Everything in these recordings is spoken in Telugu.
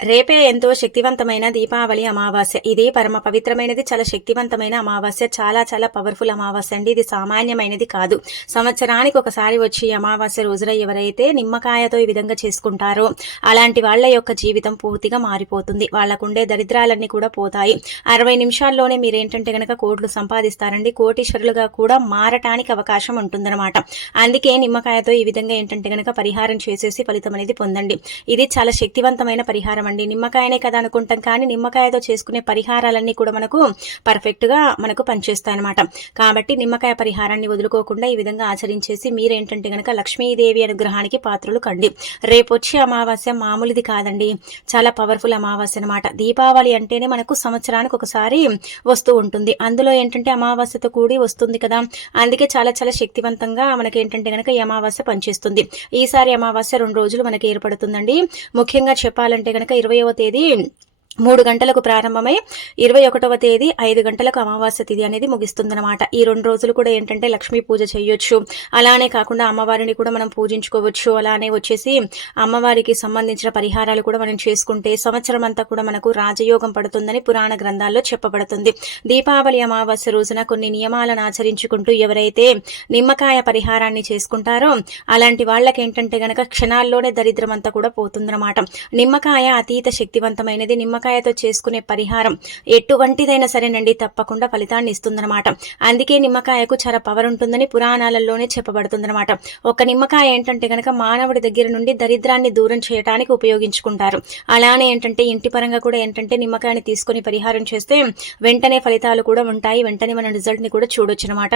రేపే ఎంతో శక్తివంతమైన దీపావళి అమావాస్య. ఇది పరమ పవిత్రమైనది చాలా శక్తివంతమైన అమావాస్య చాలా చాలా పవర్ఫుల్ అమావాస్య అండి. ఇది సామాన్యమైనది కాదు. సంవత్సరానికి ఒకసారి వచ్చి అమావాస్య రోజున ఎవరైతే నిమ్మకాయతో ఈ విధంగా చేసుకుంటారో అలాంటి వాళ్ళ యొక్క జీవితం పూర్తిగా మారిపోతుంది. వాళ్ళకుండే దరిద్రాలన్నీ కూడా పోతాయి. అరవై నిమిషాల్లోనే మీరేంటంటే గనక కోట్లు సంపాదిస్తారండి. కోటీశ్వరులుగా కూడా మారటానికి అవకాశం ఉంటుందన్నమాట. అందుకే నిమ్మకాయతో ఈ విధంగా ఏంటంటే గనక పరిహారం చేసేసి ఫలితం అనేది పొందండి. ఇది చాలా శక్తివంతమైన పరిహారం అండి నిమ్మకాయనే కదా అనుకుంటాం. కానీ నిమ్మకాయతో చేసుకునే పరిహారాలన్నీ కూడా మనకు పర్ఫెక్ట్గా మనకు పనిచేస్తాయి అనమాట కాబట్టి నిమ్మకాయ పరిహారాన్ని వదులుకోకుండా ఈ విధంగా ఆచరించేసి మీరేంటంటే కనుక లక్ష్మీదేవి అనుగ్రహానికి పాత్రలు కండి. రేపు వచ్చే అమావాస్య మామూలుది కాదండి. చాలా పవర్ఫుల్ అమావాస్య అనమాట దీపావళి అంటేనే మనకు సంవత్సరానికి ఒకసారి వస్తూ ఉంటుంది. అందులో ఏంటంటే అమావాస్యతో కూడి వస్తుంది కదా. అందుకే చాలా చాలా శక్తివంతంగా మనకి ఏంటంటే కనుక ఈ అమావాస్య పనిచేస్తుంది. ఈసారి అమావాస్య రెండు రోజులు మనకి ఏర్పడుతుందండి. ముఖ్యంగా చెప్పాలంటే గనక ఇరవయవ తేదీ మూడు గంటలకు ప్రారంభమై ఇరవై ఒకటవ తేదీ ఐదు గంటలకు అమావాస్య తిథి అనేది ముగిస్తుందన్నమాట. ఈ రెండు రోజులు కూడా ఏంటంటే లక్ష్మీ పూజ చేయొచ్చు. అలానే కాకుండా అమ్మవారిని కూడా మనం పూజించుకోవచ్చు. అలానే వచ్చేసి అమ్మవారికి సంబంధించిన పరిహారాలు కూడా మనం చేసుకుంటే సంవత్సరం అంతా కూడా మనకు రాజయోగం పడుతుందని పురాణ గ్రంథాల్లో చెప్పబడుతుంది. దీపావళి అమావాస్య రోజున కొన్ని నియమాలను ఆచరించుకుంటూ ఎవరైతే నిమ్మకాయ పరిహారాన్ని చేసుకుంటారో అలాంటి వాళ్ళకి ఏంటంటే గనక క్షణాల్లోనే దరిద్రం అంతా కూడా పోతుందన్నమాట. నిమ్మకాయ అతీత శక్తివంతమైనది. నిమ్మకాయ నిమ్మకాయతో చేసుకునే పరిహారం ఎటువంటిదైనా సరేనండి తప్పకుండా ఫలితాన్ని ఇస్తుందన్నమాట. అందుకే నిమ్మకాయకు చాలా పవర్ ఉంటుందని పురాణాలలోనే చెప్పబడుతుందన్నమాట. ఒక నిమ్మకాయ ఏంటంటే గనక మానవుడి దగ్గర నుండి దరిద్రాన్ని దూరం చేయడానికి ఉపయోగించుకుంటారు. అలానే ఏంటంటే ఇంటి పరంగా కూడా ఏంటంటే నిమ్మకాయని తీసుకొని పరిహారం చేస్తే వెంటనే ఫలితాలు కూడా ఉంటాయి. వెంటనే మన రిజల్ట్ని కూడా చూడొచ్చు అనమాట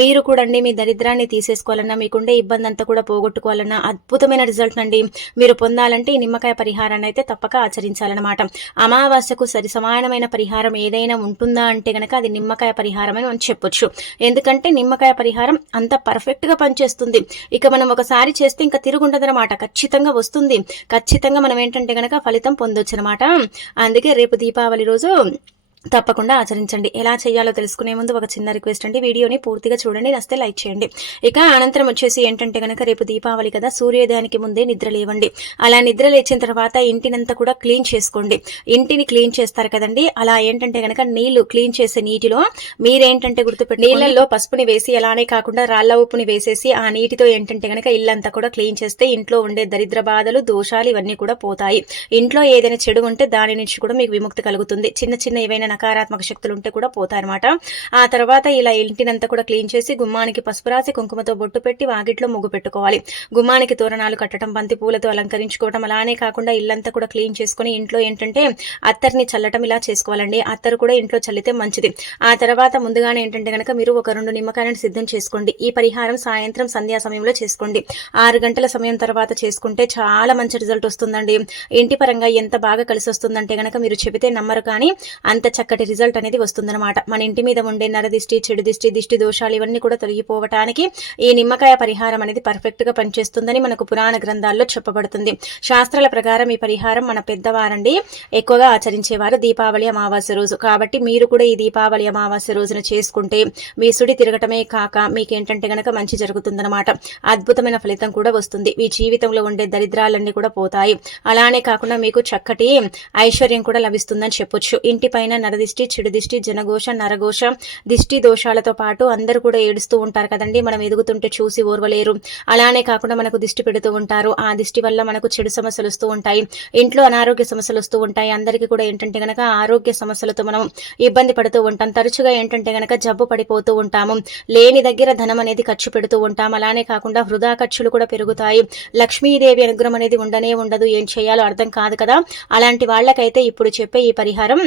మీరు కూడా అండి మీ దరిద్రాన్ని తీసేసుకోవాలన్నా మీకుండే ఇబ్బంది అంతా కూడా పోగొట్టుకోవాలన్నా అద్భుతమైన రిజల్ట్ అండి మీరు పొందాలంటే ఈ నిమ్మకాయ పరిహారాన్ని అయితే తప్పక ఆచరించాలన్నమాట. అమావాస్యకు సరి సమానమైన పరిహారం ఏదైనా ఉంటుందా అంటే గనక అది నిమ్మకాయ పరిహారం అని మనం చెప్పొచ్చు. ఎందుకంటే నిమ్మకాయ పరిహారం అంత పర్ఫెక్ట్గా పనిచేస్తుంది. ఇక మనం ఒకసారి చేస్తే ఇంకా తిరుగుండదనమాట ఖచ్చితంగా వస్తుంది. ఖచ్చితంగా మనం ఏంటంటే గనక ఫలితం పొందొచ్చు అనమాట అందుకే రేపు దీపావళి రోజు తప్పకుండా ఆచరించండి. ఎలా చేయాలో తెలుసుకునే ముందు ఒక చిన్న రిక్వెస్ట్ అండి. వీడియోని పూర్తిగా చూడండి నస్తే లైక్ చేయండి. ఇక అనంతరం వచ్చేసి ఏంటంటే కనుక రేపు దీపావళి కదా సూర్యోదయానికి ముందే నిద్ర లేవండి. అలా నిద్ర లేచిన తర్వాత ఇంటినంతా కూడా క్లీన్ చేసుకోండి. ఇంటిని క్లీన్ చేస్తారు కదండి. అలా ఏంటంటే కనుక నీళ్ళు క్లీన్ చేసే నీటిలో మీరేంటంటే గుర్తుపెట్టి నీళ్ళల్లో పసుపుని వేసి అలానే కాకుండా రాళ్ళ ఉప్పుని వేసేసి ఆ నీటితో ఏంటంటే గనక ఇల్లంతా కూడా క్లీన్ చేస్తే ఇంట్లో ఉండే దరిద్ర బాధలు దోషాలు ఇవన్నీ కూడా పోతాయి. ఇంట్లో ఏదైనా చెడు ఉంటే దాని నుంచి కూడా మీకు విముక్తి కలుగుతుంది. చిన్న చిన్న ఏవైనా నకారాత్మక శక్తులు ఉంటే కూడా పోతాయన్నమాట. ఆ తర్వాత ఇలా ఇంటినంతా కూడా క్లీన్ చేసి గుమ్మానికి పసుపు రాసి కుంకుమతో బొట్టు పెట్టి వాకిట్లో ముగ్గు పెట్టుకోవాలి. గుమ్మానికి తోరణాలు కట్టడం బంతి పూలతో అలంకరించుకోవడం అలానే కాకుండా ఇల్లంతా కూడా క్లీన్ చేసుకుని ఇంట్లో ఏంటంటే అత్తర్ని చల్లటం ఇలా చేసుకోవాలండి. అత్తరు కూడా ఇంట్లో చల్లితే మంచిది. ఆ తర్వాత ముందుగానే ఏంటంటే కనుక మీరు ఒక రెండు నిమ్మకాయలను సిద్ధం చేసుకోండి. ఈ పరిహారం సాయంత్రం సంధ్యా సమయంలో చేసుకోండి. ఆరు గంటల సమయం తర్వాత చేసుకుంటే చాలా మంచి రిజల్ట్ వస్తుందండి. ఇంటి పరంగా ఎంత బాగా కలిసి వస్తుందంటే గనక మీరు చెబితే నమ్మరు కానీ అంత చక్కటి రిజల్ట్ అనేది వస్తుందన్నమాట. మన ఇంటి మీద ఉండే నరదిష్టి చెడు దిష్టి దిష్టి దోషాలు ఇవన్నీ కూడా తొలగిపోవటానికి ఈ నిమ్మకాయ పరిహారం అనేది పర్ఫెక్ట్గా పనిచేస్తుందని మనకు పురాణ గ్రంథాల్లో చెప్పబడుతుంది. శాస్త్రాల ప్రకారం ఈ పరిహారం మన పెద్దవారండి ఎక్కువగా ఆచరించేవారు దీపావళి అమావాస్య రోజు. కాబట్టి మీరు కూడా ఈ దీపావళి అమావాస్య రోజున చేసుకుంటే మీ సుడి తిరగటమే కాక మీకేంటంటే గనక మంచి జరుగుతుందన్నమాట. అద్భుతమైన ఫలితం కూడా వస్తుంది. మీ జీవితంలో ఉండే దరిద్రాలన్నీ కూడా పోతాయి. అలానే కాకుండా మీకు చక్కటి ఐశ్వర్యం కూడా లభిస్తుందని చెప్పొచ్చు. ఇంటి పైన నరదిష్టి చెడు దిష్టి జనఘోష నరఘోష దిష్టి దోషాలతో పాటు అందరూ కూడా ఏడుస్తూ ఉంటారు కదండి. మనం ఎదుగుతుంటే చూసి ఓర్వలేరు. అలానే కాకుండా మనకు దిష్టి పెడుతూ ఉంటారు. ఆ దిష్టి వల్ల మనకు చెడు సమస్యలు వస్తూ ఉంటాయి. ఇంట్లో అనారోగ్య సమస్యలు వస్తూ ఉంటాయి. అందరికీ కూడా ఏంటంటే గనక ఆరోగ్య సమస్యలతో మనం ఇబ్బంది పడుతూ ఉంటాం. తరచుగా ఏంటంటే గనక జబ్బు పడిపోతూ ఉంటాము. లేని దగ్గర ధనం అనేది ఖర్చు పెడుతూ ఉంటాం. అలానే కాకుండా వృధా ఖర్చులు కూడా పెరుగుతాయి. లక్ష్మీదేవి అనుగ్రహం అనేది ఉండనే ఉండదు. ఏం చేయాలో అర్థం కాదు కదా. అలాంటి వాళ్ళకైతే ఇప్పుడు చెప్పే ఈ పరిహారం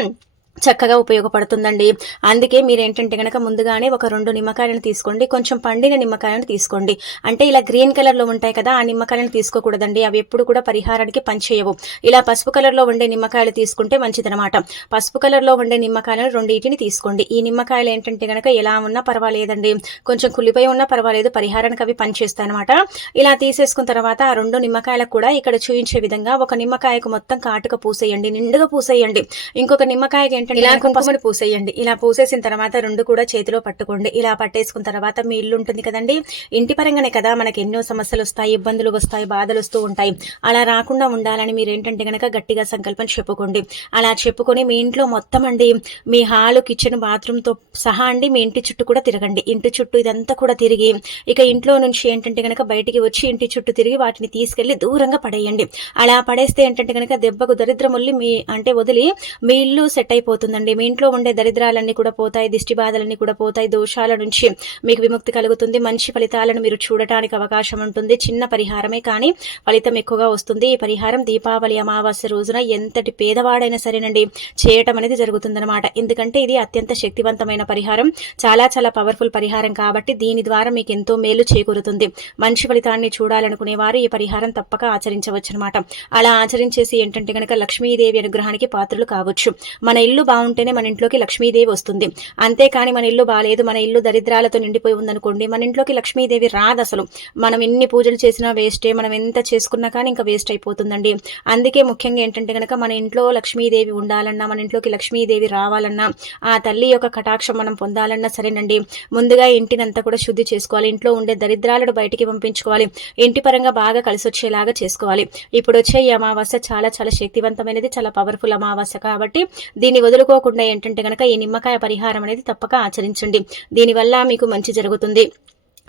చక్కగా ఉపయోగపడుతుందండి. అందుకే మీరు ఏంటంటే కనుక ముందుగానే ఒక రెండు నిమ్మకాయలను తీసుకోండి. కొంచెం పండిన నిమ్మకాయలను తీసుకోండి. అంటే ఇలా గ్రీన్ కలర్లో ఉంటాయి కదా ఆ నిమ్మకాయలను తీసుకోకూడదండి. అవి ఎప్పుడు కూడా పరిహారానికి పనిచేయవు. ఇలా పసుపు కలర్లో ఉండే నిమ్మకాయలు తీసుకుంటే మంచిదనమాట. పసుపు కలర్లో ఉండే నిమ్మకాయలను రెండింటిని తీసుకోండి. ఈ నిమ్మకాయలు ఏంటంటే గనక ఎలా ఉన్నా పర్వాలేదండి. కొంచెం కులిపోయి ఉన్నా పర్వాలేదు. పరిహారానికి అవి పనిచేస్తాయి అనమాట ఇలా తీసేసుకున్న తర్వాత ఆ రెండు నిమ్మకాయలకు కూడా ఇక్కడ చూయించే విధంగా ఒక నిమ్మకాయకు మొత్తం కాటుక పూసేయండి. నిండుగా పూసేయండి. ఇంకొక నిమ్మకాయకి ఏంటంటే ఇలా కుంకుమను పూసేయండి. ఇలా పూసేసిన తర్వాత రెండు కూడా చేతిలో పట్టుకోండి. ఇలా పట్టేసుకున్న తర్వాత మీ ఇల్లు ఉంటుంది కదండి. ఇంటి పరంగానే కదా మనకి ఎన్నో సమస్యలు వస్తాయి ఇబ్బందులు వస్తాయి బాధలు వస్తూ ఉంటాయి. అలా రాకుండా ఉండాలని మీరు ఏంటంటే గనక గట్టిగా సంకల్పం చెప్పుకోండి. అలా చెప్పుకొని మీ ఇంట్లో మొత్తం అండి మీ హాలు కిచెన్ బాత్రూమ్తో సహా అండి మీ ఇంటి చుట్టూ కూడా తిరగండి. ఇంటి చుట్టూ ఇదంతా కూడా తిరిగి ఇక ఇంట్లో నుంచి ఏంటంటే గనక బయటికి వచ్చి ఇంటి చుట్టూ తిరిగి వాటిని తీసుకెళ్ళి దూరంగా పడేయండి. అలా పడేస్తే ఏంటంటే గనక దెబ్బకు దరిద్రముల్లి మీ అంటే వదిలి మీ ఇల్లు సెట్ పోతుందండి. మీ ఇంట్లో ఉండే దరిద్రాలన్నీ కూడా పోతాయి దిష్టి బాధలన్నీ కూడా పోతాయి దోషాల నుంచి మీకు విముక్తి కలుగుతుంది. మంచి ఫలితాలను మీరు చూడటానికి అవకాశం ఉంటుంది. చిన్న పరిహారమే కానీ ఫలితం ఎక్కువగా వస్తుంది. ఈ పరిహారం దీపావళి అమావాస్య రోజున ఎంతటి పేదవాడైనా సరేనండి చేయటం అనేది జరుగుతుందన్నమాట. ఎందుకంటే ఇది అత్యంత శక్తివంతమైన పరిహారం. చాలా చాలా పవర్ఫుల్ పరిహారం కాబట్టి దీని ద్వారా మీకు ఎంతో మేలు చేకూరుతుంది. మంచి ఫలితాన్ని చూడాలనుకునే వారు ఈ పరిహారం తప్పక ఆచరించవచ్చు అనమాట అలా ఆచరించేసి ఏంటంటే గనక లక్ష్మీదేవి అనుగ్రహానికి పాత్రలు కావచ్చు. మన ఇల్లు బాగుంటేనే మన ఇంట్లోకి లక్ష్మీదేవి వస్తుంది. అంతేకాని మన ఇల్లు బాగాలేదు మన ఇల్లు దరిద్రాలతో నిండిపోయి ఉందనుకోండి మన ఇంట్లోకి లక్ష్మీదేవి రాదు అసలు మనం ఎన్ని పూజలు చేసినా వేస్టే మనం ఎంత చేసుకున్నా కానీ ఇంకా వేస్ట్ అయిపోతుందండి. అందుకే ముఖ్యంగా ఏంటంటే కనుక మన ఇంట్లో లక్ష్మీదేవి ఉండాలన్నా మన ఇంట్లోకి లక్ష్మీదేవి రావాలన్నా ఆ తల్లి యొక్క కటాక్షం మనం పొందాలన్నా సరేనండి. ముందుగా ఇంటిని అంతా కూడా శుద్ధి చేసుకోవాలి. ఇంట్లో ఉండే దరిద్రాలను బయటికి పంపించుకోవాలి. ఇంటి పరంగా బాగా కలిసి వచ్చేలాగా చేసుకోవాలి. ఇప్పుడు వచ్చే ఈ అమావాస్య చాలా చాలా శక్తివంతమైనది చాలా పవర్ఫుల్ అమావాస్య కాబట్టి దీన్ని వదులుకోకుండా ఏంటంటే గనక ఈ నిమ్మకాయ పరిహారం అనేది తప్పక ఆచరించండి. దీనివల్ల మీకు మంచి జరుగుతుంది.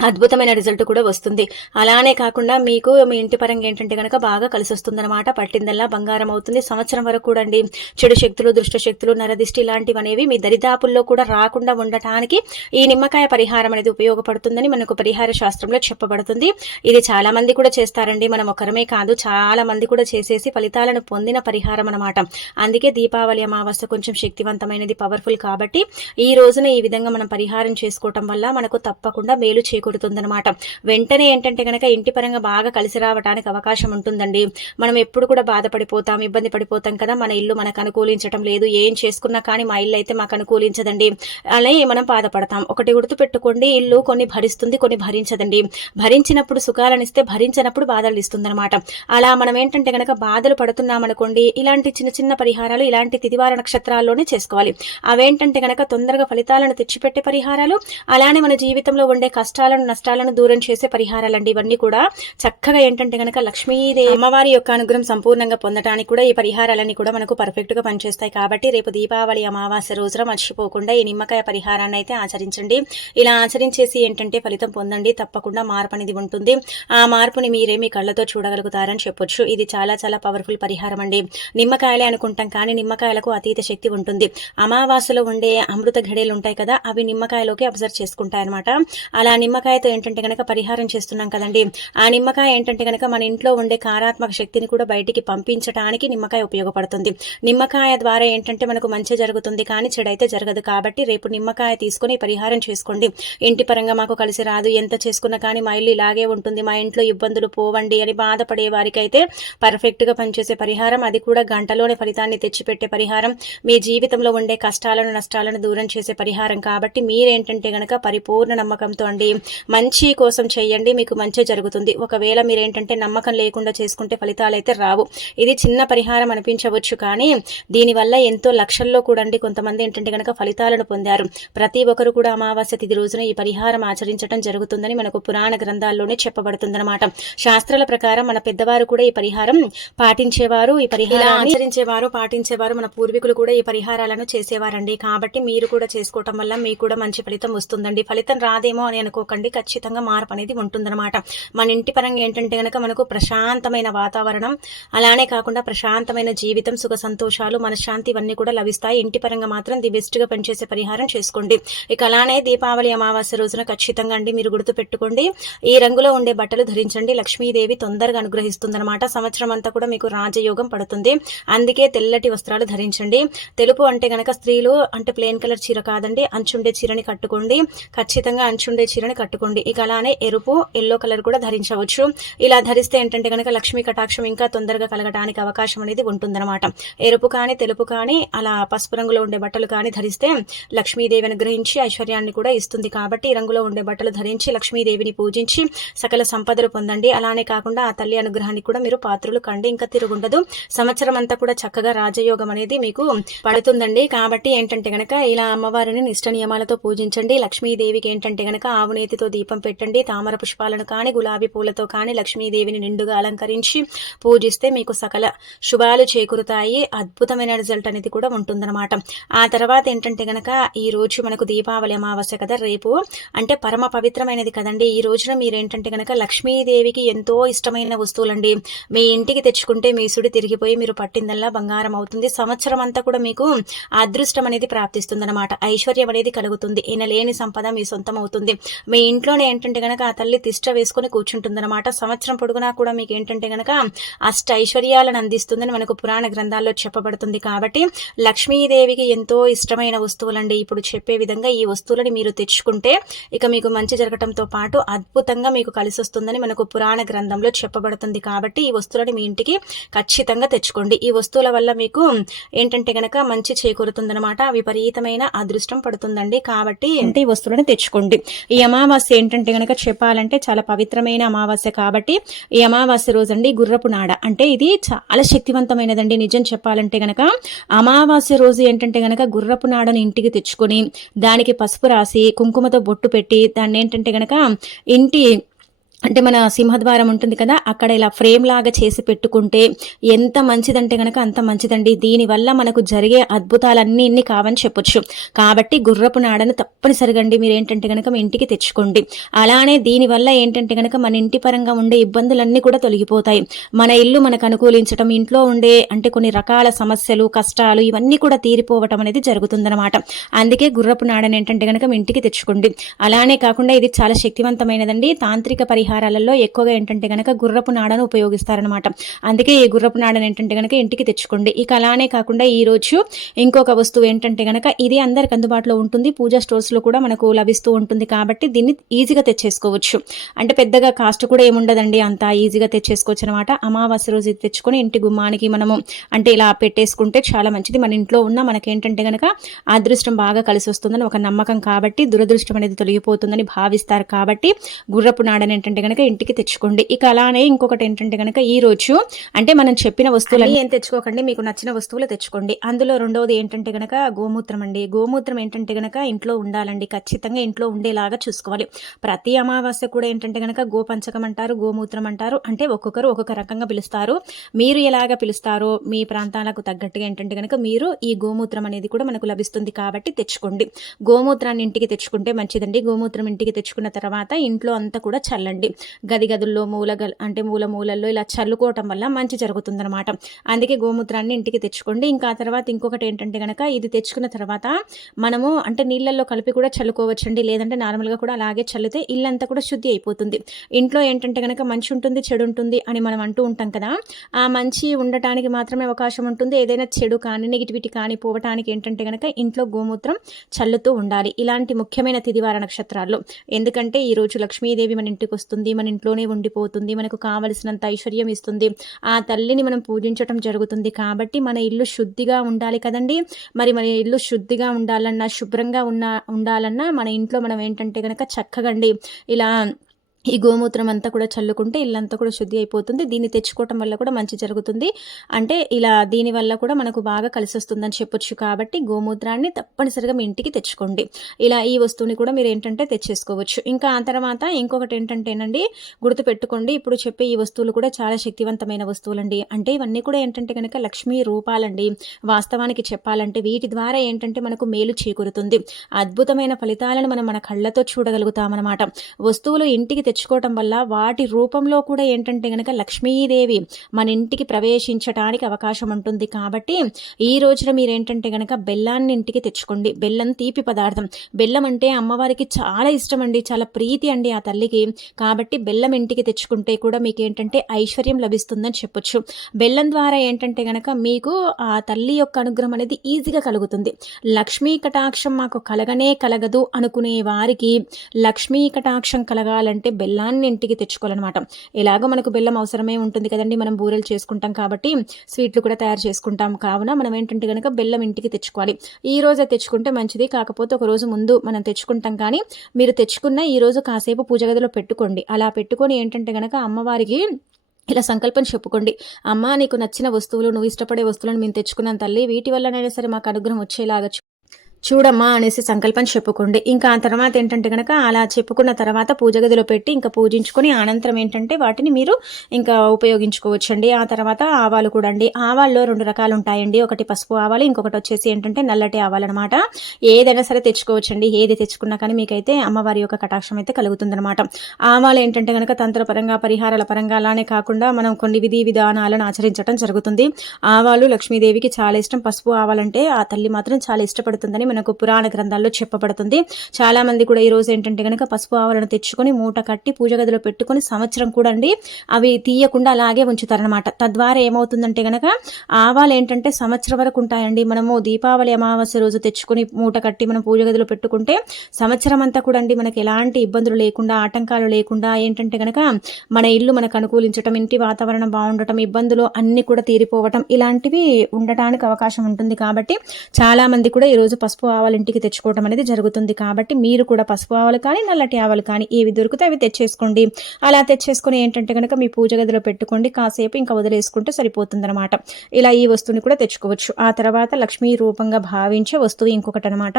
అద్భుతమైన రిజల్ట్ కూడా వస్తుంది. అలానే కాకుండా మీకు మీ ఇంటి పరంగా ఏంటంటే కనుక బాగా కలిసి వస్తుందన్నమాట పట్టిందల్లా బంగారం అవుతుంది. సంవత్సరం వరకు కూడా అండి చెడు శక్తులు దుష్ట శక్తులు నరదిష్టి ఇలాంటివి అనేవి మీ దరిదాపుల్లో కూడా రాకుండా ఉండటానికి ఈ నిమ్మకాయ పరిహారం అనేది ఉపయోగపడుతుందని మనకు పరిహార శాస్త్రంలో చెప్పబడుతుంది. ఇది చాలా మంది కూడా చేస్తారండి. మనం ఒకరమే కాదు చాలా మంది కూడా చేసేసి ఫలితాలను పొందిన పరిహారం అనమాట అందుకే దీపావళి అమావాస్య కొంచెం శక్తివంతమైనది పవర్ఫుల్ కాబట్టి ఈ రోజున ఈ విధంగా మనం పరిహారం చేసుకోవటం వల్ల మనకు తప్పకుండా మేలు చేకూరు చేకూరుతుందనమాట వెంటనే ఏంటంటే కనుక ఇంటి పరంగా బాగా కలిసి రావడానికి అవకాశం ఉంటుందండి. మనం ఎప్పుడు కూడా బాధపడిపోతాం ఇబ్బంది పడిపోతాం కదా మన ఇల్లు మనకు అనుకూలించడం లేదు ఏం చేసుకున్నా కానీ మా ఇల్లు అయితే మాకు అనుకూలించదండి. అలాగే మనం బాధపడతాం. ఒకటి గుర్తు పెట్టుకోండి ఇల్లు కొన్ని భరిస్తుంది కొన్ని భరించదండి. భరించినప్పుడు సుఖాలను ఇస్తే భరించినప్పుడు బాధలు ఇస్తుందనమాట అలా మనం ఏంటంటే కనుక బాధలు పడుతున్నామనుకోండి ఇలాంటి చిన్న చిన్న పరిహారాలు ఇలాంటి తిదివార నక్షత్రాల్లోనే చేసుకోవాలి. అవేంటంటే కనుక తొందరగా ఫలితాలను తెచ్చిపెట్టే పరిహారాలు అలానే మన జీవితంలో ఉండే కష్టాలను నష్టాలను దూరం చేసే పరిహారాలండి. ఇవన్నీ కూడా చక్కగా ఏంటంటే కనుక లక్ష్మీదేవి అమ్మవారి యొక్క అనుగ్రహం సంపూర్ణంగా పొందడానికి కూడా ఈ పరిహారాలన్నీ కూడా మనకు పర్ఫెక్ట్గా పనిచేస్తాయి. కాబట్టి రేపు దీపావళి అమావాస్య రోజున మర్చిపోకుండా ఈ నిమ్మకాయ పరిహారాన్ని అయితే ఆచరించండి. ఇలా ఆచరించేసి ఏంటంటే ఫలితం పొందండి. తప్పకుండా మార్పు అనేది ఉంటుంది. ఆ మార్పుని మీరే మీ కళ్ళతో చూడగలుగుతారని చెప్పొచ్చు. ఇది చాలా చాలా పవర్ఫుల్ పరిహారం అండి. నిమ్మకాయలే అనుకుంటాం కానీ నిమ్మకాయలకు అతీత శక్తి ఉంటుంది. అమావాస్యలో ఉండే అమృత ఘడేలు ఉంటాయి కదా అవి నిమ్మకాయలోకి అబ్జర్వ్ చేసుకుంటాయి అనమాట అలా నిమ్మకాయతో ఏంటంటే గనక పరిహారం చేస్తున్నాం కదండి. ఆ నిమ్మకాయ ఏంటంటే గనక మన ఇంట్లో ఉండే కారాత్మక శక్తిని కూడా బయటికి పంపించడానికి నిమ్మకాయ ఉపయోగపడుతుంది. నిమ్మకాయ ద్వారా ఏంటంటే మనకు మంచి జరుగుతుంది కానీ చెడైతే జరగదు కాబట్టి రేపు నిమ్మకాయ తీసుకొని పరిహారం చేసుకోండి. ఇంటి పరంగా మాకు కలిసి రాదు ఎంత చేసుకున్నా కానీ మా ఇల్లు ఇలాగే ఉంటుంది మా ఇంట్లో ఇబ్బందులు పోవండి అని బాధపడే వారికైతే పర్ఫెక్ట్గా పనిచేసే పరిహారం అది కూడా గంటలోనే ఫలితాన్ని తెచ్చిపెట్టే పరిహారం. మీ జీవితంలో ఉండే కష్టాలను నష్టాలను దూరం చేసే పరిహారం కాబట్టి మీరేంటంటే గనక పరిపూర్ణ నమ్మకంతో అండి. మంచి కోసం చేయండి మీకు మంచి జరుగుతుంది. ఒకవేళ మీరేంటంటే నమ్మకం లేకుండా చేసుకుంటే ఫలితాలు అయితే రావు. ఇది చిన్న పరిహారం అనిపించవచ్చు కానీ దీనివల్ల ఎంతో లక్షల్లో కూడా అండి కొంతమంది ఏంటంటే కనుక ఫలితాలను పొందారు. ప్రతి ఒక్కరు కూడా అమావాస్య తిథి రోజున ఈ పరిహారం ఆచరించడం జరుగుతుందని మనకు పురాణ గ్రంథాల్లోనే చెప్పబడుతుందన్నమాట. శాస్త్రాల ప్రకారం మన పెద్దవారు కూడా ఈ పరిహారం పాటించేవారు. ఈ పరిహారం ఆచరించేవారు పాటించేవారు మన పూర్వీకులు కూడా ఈ పరిహారాలను చేసేవారండి. కాబట్టి మీరు కూడా చేసుకోవటం వల్ల మీకు కూడా మంచి ఫలితం వస్తుందండి. ఫలితం రాదేమో అని అనుకోకండి. ఖచ్చితంగా మార్పు అనేది ఉంటుందన్నమాట. మన ఇంటి పరంగా ఏంటంటే గనక మనకు ప్రశాంతమైన వాతావరణం అలానే కాకుండా ప్రశాంతమైన జీవితం సుఖ సంతోషాలు మనశ్శాంతి ఇవన్నీ కూడా లభిస్తాయి. ఇంటి పరంగా మాత్రం ది బెస్ట్గా పనిచేసే పరిహారం చేసుకోండి. ఇక అలానే దీపావళి అమావాస్య రోజున ఖచ్చితంగా అండి మీరు గుర్తు పెట్టుకోండి ఈ రంగులో ఉండే బట్టలు ధరించండి. లక్ష్మీదేవి తొందరగా అనుగ్రహిస్తుందన్నమాట. సంవత్సరం అంతా కూడా మీకు రాజయోగం పడుతుంది. అందుకే తెల్లటి వస్త్రాలు ధరించండి. తెలుపు అంటే గనక స్త్రీలు అంటే ప్లెయిన్ కలర్ చీర కాదండి. అంచుండే చీరని కట్టుకోండి. ఖచ్చితంగా అంచుండే చీరని కట్టు కట్టుకోండి ఇక అలానే ఎరుపు ఎల్లో కలర్ కూడా ధరించవచ్చు. ఇలా ధరిస్తే ఏంటంటే కనుక లక్ష్మీ కటాక్షం ఇంకా తొందరగా కలగడానికి అవకాశం అనేది ఉంటుందన్నమాట. ఎరుపు కానీ తెలుపు కానీ అలా పసుపు రంగులో ఉండే బట్టలు కానీ ధరిస్తే లక్ష్మీదేవి అనుగ్రహించి ఐశ్వర్యాన్ని కూడా ఇస్తుంది. కాబట్టి ఈ రంగులో ఉండే బట్టలు ధరించి లక్ష్మీదేవిని పూజించి సకల సంపదలు పొందండి. అలానే కాకుండా ఆ తల్లి అనుగ్రహానికి కూడా మీరు పాత్రలు కండి. ఇంకా తిరుగుండదు. సంవత్సరం అంతా కూడా చక్కగా రాజయోగం అనేది మీకు పడుతుందండి. కాబట్టి ఏంటంటే గనక ఇలా అమ్మవారిని నిష్ట నియమాలతో పూజించండి. లక్ష్మీదేవికి ఏంటంటే గనక ఆవునేతితో దీపం పెట్టండి. తామర పుష్పాలను కానీ గులాబీ పూలతో కానీ లక్ష్మీదేవిని నిండుగా అలంకరించి పూజిస్తే మీకు సకల శుభాలు చేకూరుతాయి. అద్భుతమైన రిజల్ట్ అనేది కూడా ఉంటుందన్నమాట. ఆ తర్వాత ఏంటంటే గనక ఈ రోజు మనకు దీపావళి అమావాస్య కదా రేపు. అంటే పరమ పవిత్రమైనది కదండి. ఈ రోజున మీరు ఏంటంటే గనక లక్ష్మీదేవికి ఎంతో ఇష్టమైన వస్తువులండి. మీ ఇంటికి తెచ్చుకుంటే మీ సుడి తిరిగిపోయి మీరు పట్టిందల్లా బంగారం అవుతుంది. సంవత్సరం అంతా కూడా మీకు అదృష్టం అనేది ప్రాప్తిస్తుంది అనమాట ఐశ్వర్యం అనేది కలుగుతుంది. ఈయన లేని సంపద మీ సొంతం అవుతుంది. మీ ఇంట్లోనే ఏంటంటే గనక ఆ తల్లి తిష్ట వేసుకుని కూర్చుంటుంది అనమాట సంవత్సరం పొడుగునా కూడా మీకు ఏంటంటే గనక అష్ట ఐశ్వర్యాలను అందిస్తుందని మనకు పురాణ గ్రంథాల్లో చెప్పబడుతుంది కాబట్టి లక్ష్మీదేవికి ఎంతో ఇష్టమైన వస్తువులండి. ఇప్పుడు చెప్పే విధంగా ఈ వస్తువులని మీరు తెచ్చుకుంటే ఇక మీకు మంచి జరగటంతో పాటు అద్భుతంగా మీకు కలిసి వస్తుందని మనకు పురాణ గ్రంథంలో చెప్పబడుతుంది కాబట్టి ఈ వస్తువులని మీ ఇంటికి ఖచ్చితంగా తెచ్చుకోండి. ఈ వస్తువుల వల్ల మీకు ఏంటంటే గనక మంచి చేకూరుతుందనమాట విపరీతమైన అదృష్టం పడుతుందండి కాబట్టి అంటే ఈ వస్తువులను తెచ్చుకోండి. ఈ అమావాస్య ఏంటంటే గనక చెప్పాలంటే చాలా పవిత్రమైన అమావాస్య కాబట్టి ఈ అమావాస్య రోజండి గుర్రపు నాడ. అంటే ఇది చాలా శక్తివంతమైనదండి. నిజం చెప్పాలంటే గనక అమావాస్య రోజు ఏంటంటే గనక గుర్రపు నాడను ఇంటికి తెచ్చుకొని దానికి పసుపు రాసి కుంకుమతో బొట్టు పెట్టి దాన్ని ఏంటంటే గనక ఇంటి అంటే మన సింహద్వారం ఉంటుంది కదా అక్కడ ఇలా ఫ్రేమ్ లాగా చేసి పెట్టుకుంటే ఎంత మంచిదంటే కనుక అంత మంచిదండి. దీనివల్ల మనకు జరిగే అద్భుతాలన్నీ ఇన్ని కావని చెప్పొచ్చు. కాబట్టి గుర్రపు నాడను తప్పనిసరిగా అండి మీరు ఏంటంటే కనుక మీ ఇంటికి తెచ్చుకోండి. అలానే దీనివల్ల ఏంటంటే కనుక మన ఇంటి పరంగా ఉండే ఇబ్బందులన్నీ కూడా తొలగిపోతాయి. మన ఇల్లు మనకు అనుకూలించడం ఇంట్లో ఉండే అంటే కొన్ని రకాల సమస్యలు కష్టాలు ఇవన్నీ కూడా తీరిపోవటం అనేది జరుగుతుందన్నమాట. అందుకే గుర్రపు నాడని ఏంటంటే కనుక మీ ఇంటికి తెచ్చుకోండి. అలానే కాకుండా ఇది చాలా శక్తివంతమైనదండి. తాంత్రిక పరిహారాలలో ఎక్కువగా ఏంటంటే కనుక గుర్రపు నాడను ఉపయోగిస్తారనమాట అందుకే ఈ గుర్రపు నాడను ఏంటంటే గనక ఇంటికి తెచ్చుకోండి. ఇక అలానే కాకుండా ఈ రోజు ఇంకొక వస్తువు ఏంటంటే కనుక ఇది అందరికి అందుబాటులో ఉంటుంది. పూజా స్టోర్స్లో కూడా మనకు లభిస్తూ ఉంటుంది కాబట్టి దీన్ని ఈజీగా తెచ్చేసుకోవచ్చు. అంటే పెద్దగా కాస్ట్ కూడా ఏముండదండి. అంత ఈజీగా తెచ్చేసుకోవచ్చు అనమాట అమావాస్య రోజు ఇది తెచ్చుకొని ఇంటి గుమ్మానికి మనము అంటే ఇలా పెట్టేసుకుంటే చాలా మంచిది. మన ఇంట్లో ఉన్న మనకేంటంటే గనక అదృష్టం బాగా కలిసి వస్తుందని ఒక నమ్మకం కాబట్టి దురదృష్టం అనేది తొలగిపోతుందని భావిస్తారు కాబట్టి గుర్రపు నాడని ఏంటంటే గనక ఇంటికి తెచ్చుకోండి. ఇక అలానే ఇంకొకటి ఏంటంటే గనక ఈ రోజు అంటే మనం చెప్పిన వస్తువులు ఏం తెచ్చుకోకండి మీకు నచ్చిన వస్తువులు తెచ్చుకోండి. అందులో రెండవది ఏంటంటే గనక గోమూత్రం అండి. గోమూత్రం ఏంటంటే గనక ఇంట్లో ఉండాలండి. ఖచ్చితంగా ఇంట్లో ఉండేలాగా చూసుకోవాలి. ప్రతి అమావాస్య కూడా ఏంటంటే గనక గోపంచకం అంటారు గోమూత్రం అంటారు. అంటే ఒక్కొక్కరు ఒక్కొక్క రకంగా పిలుస్తారు. మీరు ఎలాగ పిలుస్తారో మీ ప్రాంతాలకు తగ్గట్టుగా ఏంటంటే గనక మీరు ఈ గోమూత్రం అనేది కూడా మనకు లభిస్తుంది కాబట్టి తెచ్చుకోండి. గోమూత్రాన్ని ఇంటికి తెచ్చుకుంటే మంచిదండి. గోమూత్రం ఇంటికి తెచ్చుకున్న తర్వాత ఇంట్లో అంతా కూడా చల్లండి. గది గదుల్లో మూల అంటే మూల మూలల్లో ఇలా చల్లుకోవటం వల్ల మంచి జరుగుతుందన్నమాట. అందుకే గోమూత్రాన్ని ఇంటికి తెచ్చుకోండి. ఇంకా ఆ తర్వాత ఇంకొకటి ఏంటంటే గనక ఇది తెచ్చుకున్న తర్వాత మనము అంటే నీళ్ళల్లో కలిపి కూడా చల్లుకోవచ్చండి. లేదంటే నార్మల్గా కూడా అలాగే చల్లితే ఇల్లంతా కూడా శుద్ధి అయిపోతుంది. ఇంట్లో ఏంటంటే గనక మంచి ఉంటుంది చెడు ఉంటుంది అని మనం అంటూ ఉంటాం కదా ఆ మంచి ఉండటానికి మాత్రమే అవకాశం ఉంటుంది. ఏదైనా చెడు కానీ నెగిటివిటీ కానీ పోవటానికి ఏంటంటే గనక ఇంట్లో గోమూత్రం చల్లుతూ ఉండాలి. ఇలాంటి ముఖ్యమైన తిదివార నక్షత్రాల్లో. ఎందుకంటే ఈ రోజు లక్ష్మీదేవి మన ఇంటికి వస్తుంది. మన ఇంట్లోనే ఉండిపోతుంది మనకు కావలసినంత ఐశ్వర్యం ఇస్తుంది. ఆ తల్లిని మనం పూజించటం జరుగుతుంది కాబట్టి మన ఇల్లు శుద్ధిగా ఉండాలి కదండి. మరి మన ఇల్లు శుద్ధిగా ఉండాలన్నా శుభ్రంగా ఉన్న ఉండాలన్నా మన ఇంట్లో మనం ఏంటంటే కనుక చక్కగండి. ఇలా ఈ గోమూత్రం అంతా కూడా చల్లుకుంటే ఇల్లంతా కూడా శుద్ధి అయిపోతుంది. దీన్ని తెచ్చుకోవటం వల్ల కూడా మంచి జరుగుతుంది. అంటే ఇలా దీని వల్ల కూడా మనకు బాగా కలిసి వస్తుందని చెప్పొచ్చు కాబట్టి గోమూత్రాన్ని తప్పనిసరిగా మీ ఇంటికి తెచ్చుకోండి. ఇలా ఈ వస్తువుని కూడా మీరు ఏంటంటే తెచ్చేసుకోవచ్చు. ఇంకా ఆ తర్వాత ఇంకొకటి ఏంటంటేనండి గుర్తు పెట్టుకోండి ఇప్పుడు చెప్పే ఈ వస్తువులు కూడా చాలా శక్తివంతమైన వస్తువులండి. అంటే ఇవన్నీ కూడా ఏంటంటే కనుక లక్ష్మీ రూపాలండి. వాస్తవానికి చెప్పాలంటే వీటి ద్వారా ఏంటంటే మనకు మేలు చేకూరుతుంది. అద్భుతమైన ఫలితాలను మనం మన కళ్ళతో చూడగలుగుతామన్నమాట. వస్తువులు ఇంటికి తెచ్చు తెచ్చుకోవటం వల్ల వాటి రూపంలో కూడా ఏంటంటే కనుక లక్ష్మీదేవి మన ఇంటికి ప్రవేశించడానికి అవకాశం ఉంటుంది కాబట్టి ఈ రోజున మీరు ఏంటంటే కనుక బెల్లాన్ని ఇంటికి తెచ్చుకోండి. బెల్లం తీపి పదార్థం. బెల్లం అంటే అమ్మవారికి చాలా ఇష్టం అండి. చాలా ప్రీతి అండి ఆ తల్లికి. కాబట్టి బెల్లం ఇంటికి తెచ్చుకుంటే కూడా మీకు ఏంటంటే ఐశ్వర్యం లభిస్తుందని చెప్పొచ్చు. బెల్లం ద్వారా ఏంటంటే కనుక మీకు ఆ తల్లి యొక్క అనుగ్రహం అనేది ఈజీగా కలుగుతుంది. లక్ష్మీ కటాక్షం మాకు కలగనే కలగదు అనుకునే వారికి లక్ష్మీ కటాక్షం కలగాలంటే బెల్లాన్ని ఇంటికి తెచ్చుకోవాలన్నమాట. ఎలాగో మనకు బెల్లం అవసరమే ఉంటుంది కదండి మనం బూరెలు చేసుకుంటాం కాబట్టి స్వీట్లు కూడా తయారు చేసుకుంటాం. కావున మనం ఏంటంటే కనుక బెల్లం ఇంటికి తెచ్చుకోవాలి. ఈ రోజే తెచ్చుకుంటే మంచిది. కాకపోతే ఒక రోజు ముందు మనం తెచ్చుకుంటాం కానీ మీరు తెచ్చుకున్న ఈ రోజు కాసేపు పూజ గదిలో పెట్టుకోండి. అలా పెట్టుకొని ఏంటంటే కనుక అమ్మవారికి ఇలా సంకల్పం చెప్పుకోండి. అమ్మ నీకు నచ్చిన వస్తువులు నువ్వు ఇష్టపడే వస్తువులను మేము తెచ్చుకున్నాను తల్లి. వీటి వల్లనైనా సరే మాకు అనుగ్రహం వచ్చేలాగా చూడమ్మా అనేసి సంకల్పం చెప్పుకోండి ఇంకా ఆ తర్వాత ఏంటంటే కనుక అలా చెప్పుకున్న తర్వాత పూజ గదిలో పెట్టి ఇంకా పూజించుకొని అనంతరం ఏంటంటే వాటిని మీరు ఇంకా ఉపయోగించుకోవచ్చండి. ఆ తర్వాత ఆవాలు కూడా అండి. ఆవాల్లో రెండు రకాలు ఉంటాయండి ఒకటి పసుపు ఆవాలు ఇంకొకటి వచ్చేసి ఏంటంటే నల్లటి ఆవాలన్నమాట ఏదైనా సరే తెచ్చుకోవచ్చండి. ఏది తెచ్చుకున్నా కానీ మీకైతే అమ్మవారి యొక్క కటాక్షం అయితే కలుగుతుందనమాట. ఆవాలు ఏంటంటే కనుక తంత్రపరంగా పరిహారాల పరంగా అలానే కాకుండా మనం కొన్ని విధి విధానాలను ఆచరించడం జరుగుతుంది. ఆవాలు లక్ష్మీదేవికి చాలా ఇష్టం. పసుపు ఆవాలంటే ఆ తల్లి మాత్రం చాలా ఇష్టపడుతుందని మనకు పురాణ గ్రంథాల్లో చెప్పబడుతుంది. చాలా మంది కూడా ఈ రోజు ఏంటంటే కనుక పసుపు ఆవాలను తెచ్చుకొని మూట కట్టి పూజ గదిలో పెట్టుకొని సంవత్సరం కూడా అండి అవి తీయకుండా అలాగే ఉంచుతారనమాట తద్వారా ఏమవుతుందంటే కనుక ఆవాలు ఏంటంటే సంవత్సరం వరకు ఉంటాయండి. మనము దీపావళి అమావాస్య రోజు తెచ్చుకొని మూట కట్టి మనం పూజ గదిలో పెట్టుకుంటే సంవత్సరం అంతా కూడా అండి మనకి ఎలాంటి ఇబ్బందులు లేకుండా ఆటంకాలు లేకుండా ఏంటంటే కనుక మన ఇల్లు మనకు అనుకూలించడం ఇంటి వాతావరణం బాగుండటం ఇబ్బందులు అన్ని కూడా తీరిపోవటం ఇలాంటివి ఉండటానికి అవకాశం ఉంటుంది. కాబట్టి చాలా మంది కూడా ఈరోజు పసుపు ఆవాలు ఇంటికి తెచ్చుకోవడం అనేది జరుగుతుంది. కాబట్టి మీరు కూడా పసుపు ఆవాలు కానీ నల్లటి ఆవాలు కానీ ఏవి దొరికితే అవి తెచ్చేసుకోండి. అలా తెచ్చేసుకుని ఏంటంటే కనుక మీ పూజ గదిలో పెట్టుకోండి. కాసేపు ఇంకా వదిలేసుకుంటే సరిపోతుందనమాట ఇలా ఈ వస్తువుని కూడా తెచ్చుకోవచ్చు. ఆ తర్వాత లక్ష్మీ రూపంగా భావించే వస్తువు ఇంకొకటి అనమాట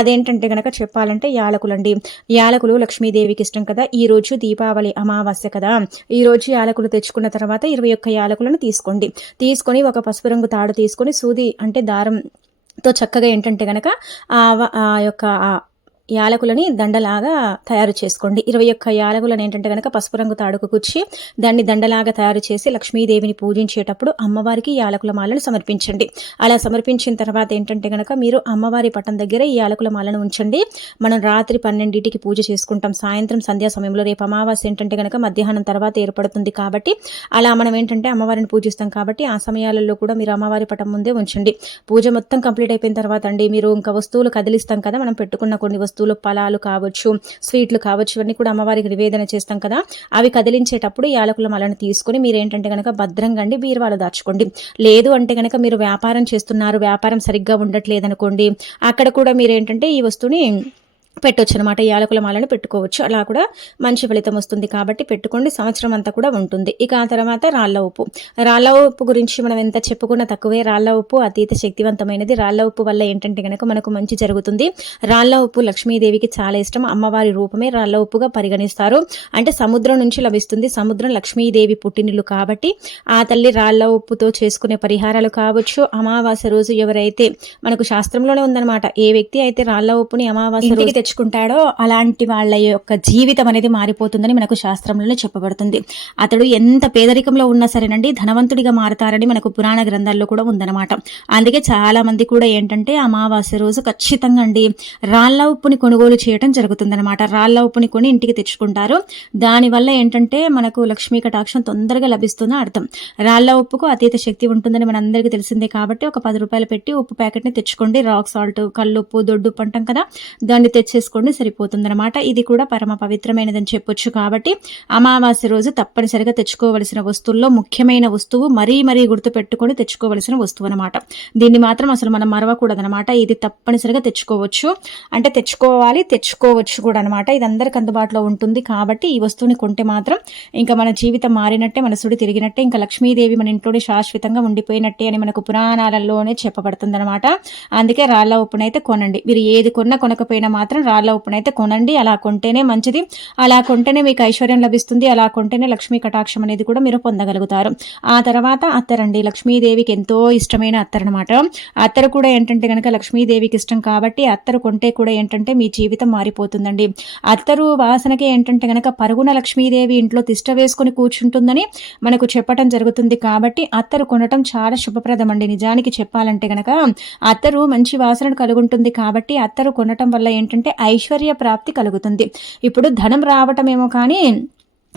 అదేంటంటే గనక చెప్పాలంటే యాలకులండి. యాలకులు లక్ష్మీదేవికి ఇష్టం కదా. ఈ రోజు దీపావళి అమావాస్య కదా. ఈ రోజు యాలకులు తెచ్చుకున్న తర్వాత ఇరవై ఒక్క యాలకులను తీసుకోండి. తీసుకొని ఒక పసుపు రంగు తాడు తీసుకొని సూది అంటే దారం తో చక్కగా ఏంటంటే కనుక ఆ ఆ యొక్క యాలకులని దండలాగా తయారు చేసుకోండి. ఇరవై ఒక్క యాలకులను ఏంటంటే కనుక పసుపు రంగు తాడుకు కూర్చి దాన్ని దండలాగా తయారు చేసి లక్ష్మీదేవిని పూజించేటప్పుడు అమ్మవారికి యాలకుల మాలను సమర్పించండి. అలా సమర్పించిన తర్వాత ఏంటంటే కనుక మీరు అమ్మవారి పటం దగ్గర ఈ యాలకుల మాలను ఉంచండి. మనం రాత్రి పన్నెండింటికి పూజ చేసుకుంటాం. సాయంత్రం సంధ్యా సమయంలో రేపు అమావాస్య ఏంటంటే కనుక మధ్యాహ్నం తర్వాత ఏర్పడుతుంది కాబట్టి అలా మనం ఏంటంటే అమ్మవారిని పూజిస్తాం కాబట్టి ఆ సమయాలలో కూడా మీరు అమ్మవారి పటం ముందే ఉంచండి. పూజ మొత్తం కంప్లీట్ అయిపోయిన తర్వాత అండి మీరు ఇంకా వస్తువులు కదిలిస్తాం కదా మనం పెట్టుకున్న కొన్ని వస్తువులు వస్తువులు ఫలాలు కావచ్చు స్వీట్లు కావచ్చు ఇవన్నీ కూడా అమ్మవారికి నివేదన చేస్తాం కదా. అవి కదిలించేటప్పుడు ఈ యాలకుల మలను తీసుకొని మీరు ఏంటంటే కనుక భద్రంగా అండి బీరువాలో దాచుకోండి. లేదు అంటే కనుక మీరు వ్యాపారం చేస్తున్నారు వ్యాపారం సరిగ్గా ఉండట్లేదనుకోండి అక్కడ కూడా మీరు ఏంటంటే ఈ వస్తువుని పెట్టొచ్చు అనమాట యాలకుల మాలను పెట్టుకోవచ్చు. అలా కూడా మంచి ఫలితం వస్తుంది కాబట్టి పెట్టుకోండి. సంవత్సరం అంతా కూడా ఉంటుంది. ఇక ఆ తర్వాత రాళ్ళ ఉప్పు. రాళ్ళ ఉప్పు గురించి మనం ఎంత చెప్పుకున్నా తక్కువే. రాళ్ళ ఉప్పు అతీత శక్తివంతమైనది. రాళ్ళ ఉప్పు వల్ల ఏంటంటే కనుక మనకు మంచి జరుగుతుంది. రాళ్ళ ఉప్పు లక్ష్మీదేవికి చాలా ఇష్టం. అమ్మవారి రూపమే రాళ్ళ ఉప్పుగా పరిగణిస్తారు. అంటే సముద్రం నుంచి లభిస్తుంది. సముద్రం లక్ష్మీదేవి పుట్టినిల్లు కాబట్టి ఆ తల్లి రాళ్ళ ఉప్పుతో చేసుకునే పరిహారాలు కావచ్చు. అమావాస్య రోజు ఎవరైతే మనకు శాస్త్రంలోనే ఉందన్నమాట. ఏ వ్యక్తి అయితే రాళ్ళ ఉప్పుని అమావాస్య రోజు తెచ్చుకుంటాడో అలాంటి వాళ్ళ యొక్క జీవితం అనేది మారిపోతుందని మనకు శాస్త్రంలోనే చెప్పబడుతుంది. అతడు ఎంత పేదరికంలో ఉన్నా సరేనండి ధనవంతుడిగా మారతారని మనకు పురాణ గ్రంథాల్లో కూడా ఉందన్నమాట. అందుకే చాలా మంది కూడా ఏంటంటే అమావాస్య రోజు ఖచ్చితంగా అండి రాళ్ళ ఉప్పుని కొనుగోలు చేయడం జరుగుతుందన్నమాట. రాళ్ళ ఉప్పుని కొని ఇంటికి తెచ్చుకుంటారు. దానివల్ల ఏంటంటే మనకు లక్ష్మీ కటాక్షం తొందరగా లభిస్తుందని అర్థం. రాళ్ళ ఉప్పుకు అతీత శక్తి ఉంటుందని మనందరికీ తెలిసిందే కాబట్టి ఒక పది రూపాయలు పెట్టి ఉప్పు ప్యాకెట్ని తెచ్చుకోండి. రాక్ సాల్ట్ కల్లుప్పు దొడ్డు అంటాం కదా దాన్ని తెచ్చి చేసుకోండి సరిపోతుందనమాట ఇది కూడా పరమ పవిత్రమైనదని చెప్పొచ్చు కాబట్టి అమావాస్య రోజు తప్పనిసరిగా తెచ్చుకోవలసిన వస్తువుల్లో ముఖ్యమైన వస్తువు మరీ మరీ గుర్తు పెట్టుకొని తెచ్చుకోవలసిన వస్తువు అనమాట దీన్ని మాత్రం అసలు మనం మరవకూడదనమాట ఇది తప్పనిసరిగా తెచ్చుకోవచ్చు. అంటే తెచ్చుకోవాలి తెచ్చుకోవచ్చు కూడా అనమాట ఇది అందరికి అందుబాటులో ఉంటుంది కాబట్టి ఈ వస్తువుని కొంటే మాత్రం ఇంకా మన జీవితం మారినట్టే మన సుడి తిరిగినట్టే ఇంకా లక్ష్మీదేవి మన ఇంట్లోనే శాశ్వతంగా ఉండిపోయినట్టే అని మనకు పురాణాలలోనే చెప్పబడుతుంది అనమాట అందుకే రాళ్ళ ఉప్పునైతే కొనండి. మీరు ఏది కొన్నా కొనకపోయినా మాత్రం రాళ్ళ ఉప్పునైతే కొనండి. అలా కొంటేనే మంచిది. అలా కొంటేనే మీకు ఐశ్వర్యం లభిస్తుంది. అలా కొంటేనే లక్ష్మీ కటాక్షం అనేది కూడా మీరు పొందగలుగుతారు. ఆ తర్వాత అత్తరండి లక్ష్మీదేవికి ఎంతో ఇష్టమైన అత్తరు అనమాట అత్తరు కూడా ఏంటంటే కనుక లక్ష్మీదేవికి ఇష్టం కాబట్టి అత్తరు కొంటే కూడా ఏంటంటే మీ జీవితం మారిపోతుందండి. అత్తరు వాసనకి ఏంటంటే కనుక పరుగున లక్ష్మీదేవి ఇంట్లో తిష్ట వేసుకుని కూర్చుంటుందని మనకు చెప్పటం జరుగుతుంది కాబట్టి అత్తరు కొనటం చాలా శుభప్రదం అండి నిజానికి చెప్పాలంటే కనుక అత్తరు మంచి వాసనను కలుగుంటుంది కాబట్టి అత్తరు కొనటం వల్ల ఏంటంటే ఐశ్వర్య ప్రాప్తి కలుగుతుంది. ఇప్పుడు ధనం రావటమేమో కానీ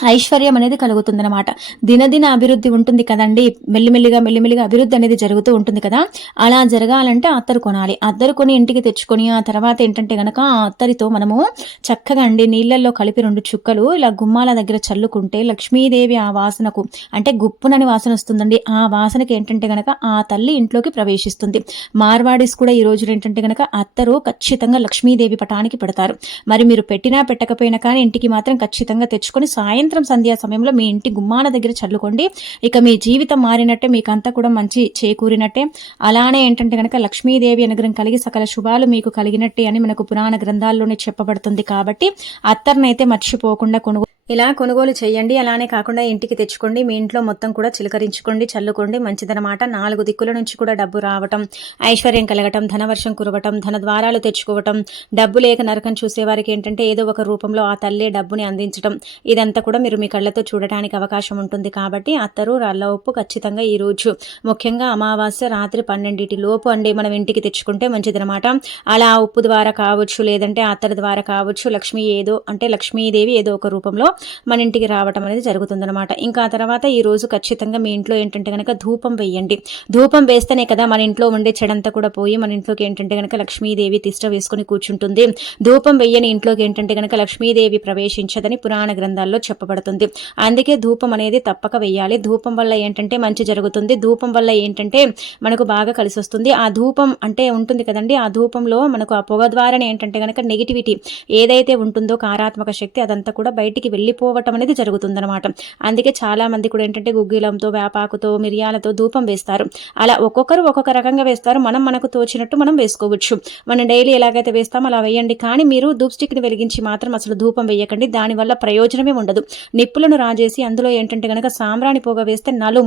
ఐశ్వర్యం అనేది కలుగుతుందనమాట దినదిన అభివృద్ధి ఉంటుంది కదండి. మెల్లిమెల్లిగా మెల్లిమెల్లిగా అభివృద్ధి అనేది జరుగుతూ ఉంటుంది కదా. అలా జరగాలంటే అత్తరు కొనాలి. అత్తరు కొని ఇంటికి తెచ్చుకొని ఆ తర్వాత ఏంటంటే గనక ఆ అత్తరితో మనము చక్కగా అండి నీళ్ళల్లో కలిపి రెండు చుక్కలు ఇలా గుమ్మాల దగ్గర చల్లుకుంటే లక్ష్మీదేవి ఆ వాసనకు అంటే గుప్పునని వాసన వస్తుందండి. ఆ వాసనకి ఏంటంటే గనక ఆ తల్లి ఇంట్లోకి ప్రవేశిస్తుంది. మార్వాడీస్ కూడా ఈ రోజు ఏంటంటే గనక అత్తరు ఖచ్చితంగా లక్ష్మీదేవి పటానికి పెడతారు. మరి మీరు పెట్టినా పెట్టకపోయినా కానీ ఇంటికి మాత్రం ఖచ్చితంగా తెచ్చుకొని సాయం సాయంత్రం సంధ్యా సమయంలో మీ ఇంటి గుమ్మాన దగ్గర చల్లుకోండి. ఇక మీ జీవితం మారినట్టే మీకు అంతా కూడా మంచి చేకూరినట్టే. అలానే ఏంటంటే కనుక లక్ష్మీదేవి అనుగ్రహం కలిగి సకల శుభాలు మీకు కలిగినట్టే అని మనకు పురాణ గ్రంథాల్లోనే చెప్పబడుతుంది కాబట్టి అత్తర్నైతే మర్చిపోకుండా కొనుగోలు ఇలా కొనుగోలు చేయండి. అలానే కాకుండా ఇంటికి తెచ్చుకోండి. మీ ఇంట్లో మొత్తం కూడా చిలకరించుకోండి చల్లుకోండి. మంచిదనమాట. నాలుగు దిక్కుల నుంచి కూడా డబ్బు రావటం ఐశ్వర్యం కలగటం ధనవర్షం కురవటం ధన ద్వారాలు తెచ్చుకోవటం డబ్బు లేక నరకం చూసేవారికి ఏంటంటే ఏదో ఒక రూపంలో ఆ తల్లే డబ్బుని అందించడం ఇదంతా కూడా మీరు మీ కళ్ళతో చూడటానికి అవకాశం ఉంటుంది కాబట్టి అత్తరు రల్ల ఉప్పు ఖచ్చితంగా ఈ రోజు. ముఖ్యంగా అమావాస్య రాత్రి పన్నెండింటి లోపు అండి మనం ఇంటికి తెచ్చుకుంటే మంచిదనమాట. అలా ఉప్పు ద్వారా కావచ్చు లేదంటే అత్తరు ద్వారా కావచ్చు లక్ష్మీ ఏదో అంటే లక్ష్మీదేవి ఏదో ఒక రూపంలో మన ఇంటికి రావటం అనేది జరుగుతుందనమాట ఇంకా ఆ తర్వాత ఈ రోజు ఖచ్చితంగా మీ ఇంట్లో ఏంటంటే కనుక ధూపం వేయండి. ధూపం వేస్తేనే కదా మన ఇంట్లో ఉండే చెడంతా కూడా పోయి మన ఇంట్లోకి ఏంటంటే కనుక లక్ష్మీదేవి తిష్ట వేసుకుని కూర్చుంటుంది. ధూపం వెయ్యని ఇంట్లోకి ఏంటంటే కనుక లక్ష్మీదేవి ప్రవేశించదని పురాణ గ్రంథాల్లో చెప్పబడుతుంది. అందుకే ధూపం అనేది తప్పక వెయ్యాలి ధూపం వల్ల ఏంటంటే మంచి జరుగుతుంది. ధూపం వల్ల ఏంటంటే మనకు బాగా కలిసి వస్తుంది. ఆ ధూపం అంటే ఉంటుంది కదండి ఆ ధూపంలో మనకు ఆ పొగ ద్వారానే ఏంటంటే కనుక నెగిటివిటీ ఏదైతే ఉంటుందో కారాత్మక శక్తి అదంతా కూడా బయటికి వెళ్ళి వెళ్ళిపోవటం అనేది జరుగుతుందనమాట అందుకే చాలా మంది కూడా ఏంటంటే గుగ్గిలంతో వేపాకుతో మిరియాలతో ధూపం వేస్తారు. అలా ఒక్కొక్కరు ఒక్కొక్క రకంగా వేస్తారు. మనం మనకు తోచినట్టు మనం వేసుకోవచ్చు. మనం డైలీ ఎలాగైతే వేస్తామో అలా వేయండి. కానీ మీరు ధూప్ స్టిక్ని వెలిగించి మాత్రం అసలు ధూపం వేయకండి. దానివల్ల ప్రయోజనమే ఉండదు. నిప్పులను రాజేసి అందులో ఏంటంటే కనుక సాంబ్రాణి పొగ వేస్తే నలు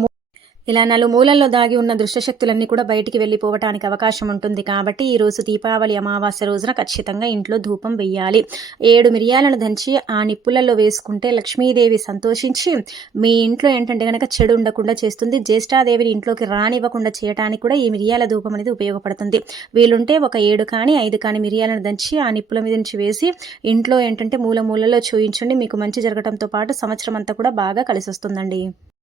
ఇలా నలుమూలల్లో దాగి ఉన్న దృష్టశక్తులన్నీ కూడా బయటికి వెళ్ళిపోవటానికి అవకాశం ఉంటుంది కాబట్టి ఈ రోజు దీపావళి అమావాస్య రోజున ఖచ్చితంగా ఇంట్లో ధూపం వెయ్యాలి. ఏడు మిరియాలను దంచి ఆ నిప్పులలో వేసుకుంటే లక్ష్మీదేవి సంతోషించి మీ ఇంట్లో ఏంటంటే కనుక చెడు ఉండకుండా చేస్తుంది. జ్యేష్ఠాదేవిని ఇంట్లోకి రానివ్వకుండా చేయడానికి కూడా ఈ మిరియాల ధూపం అనేది ఉపయోగపడుతుంది. వీలుంటే ఒక ఏడు కానీ ఐదు కానీ మిరియాలను దంచి ఆ నిప్పుల మీద నుంచి వేసి ఇంట్లో ఏంటంటే మూల మూలలో చూయించండి. మీకు మంచి జరగడంతో పాటు సంవత్సరం అంతా కూడా బాగా కలిసి వస్తుందండి